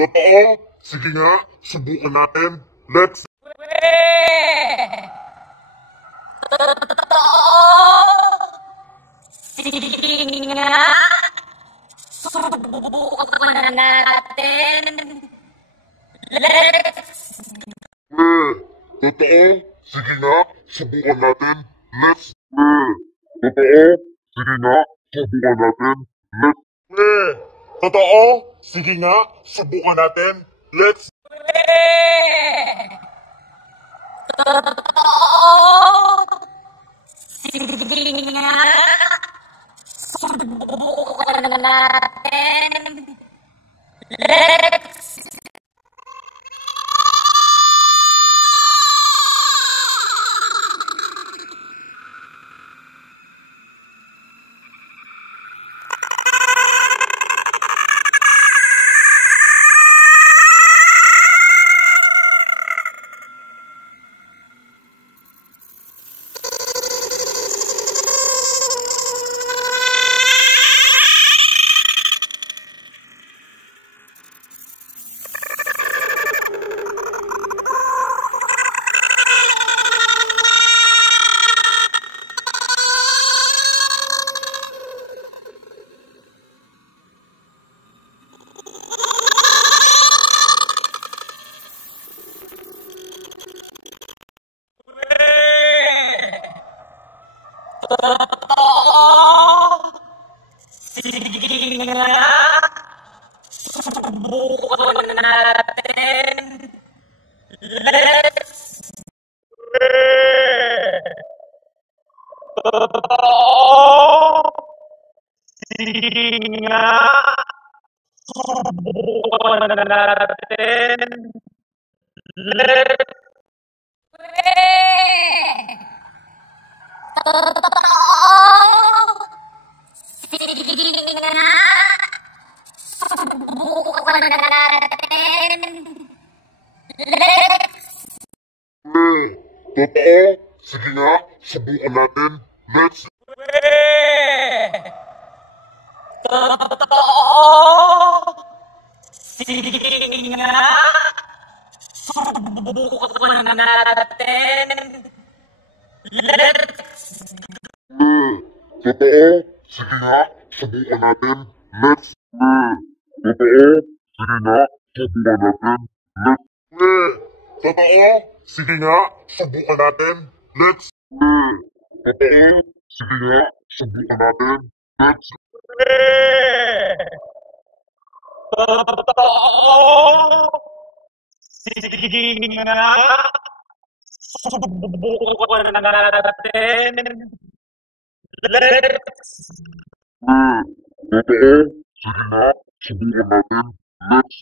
Totoo? Sige nga, subukan natin. Let's... Sige nga, subukan natin. Totoo? Sige nga, subukan natin. Let's... Totoo? Sige nga, subukan natin. Let's... Totoo? Sige nga, subukan natin. Let's... Sige nga, subukan natin. Let's... Sige nga, subukan natin. Let's... Sige nga, subukan natin. Let's... Sige nga, subukan natin. Let's... Totoo? Sige nga, subukan natin. Let's... Sige nga, subukan natin. Let's... Totoo? Sige nga, subukan natin. Let's... Totoo? Sige nga, subukan natin. Let's... Totoo? Sige nga, subukan natin. Let's... Totoo? Sige nga, subukan natin. Let's... Sige nga, subukan natin. Let's... Totoo? Sige nga, subukan natin. Let's... Totoo? Sige nga, subukan natin. Let's...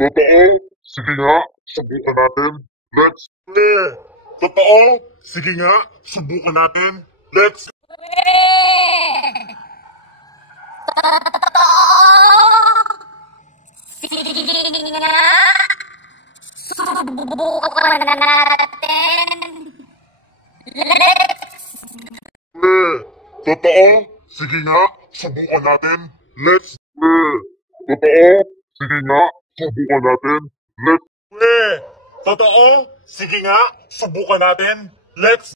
Totoo? Sige nga, subukan natin. Let's... Totoo? Sige nga, subukan natin. Let's... Sige nga, subukan natin. Let's... Totoo? Sige nga, subukan natin. Let's... Totoo? Sige nga, subukan natin. Let's... Totoo? Sige nga, subukan natin. Let's...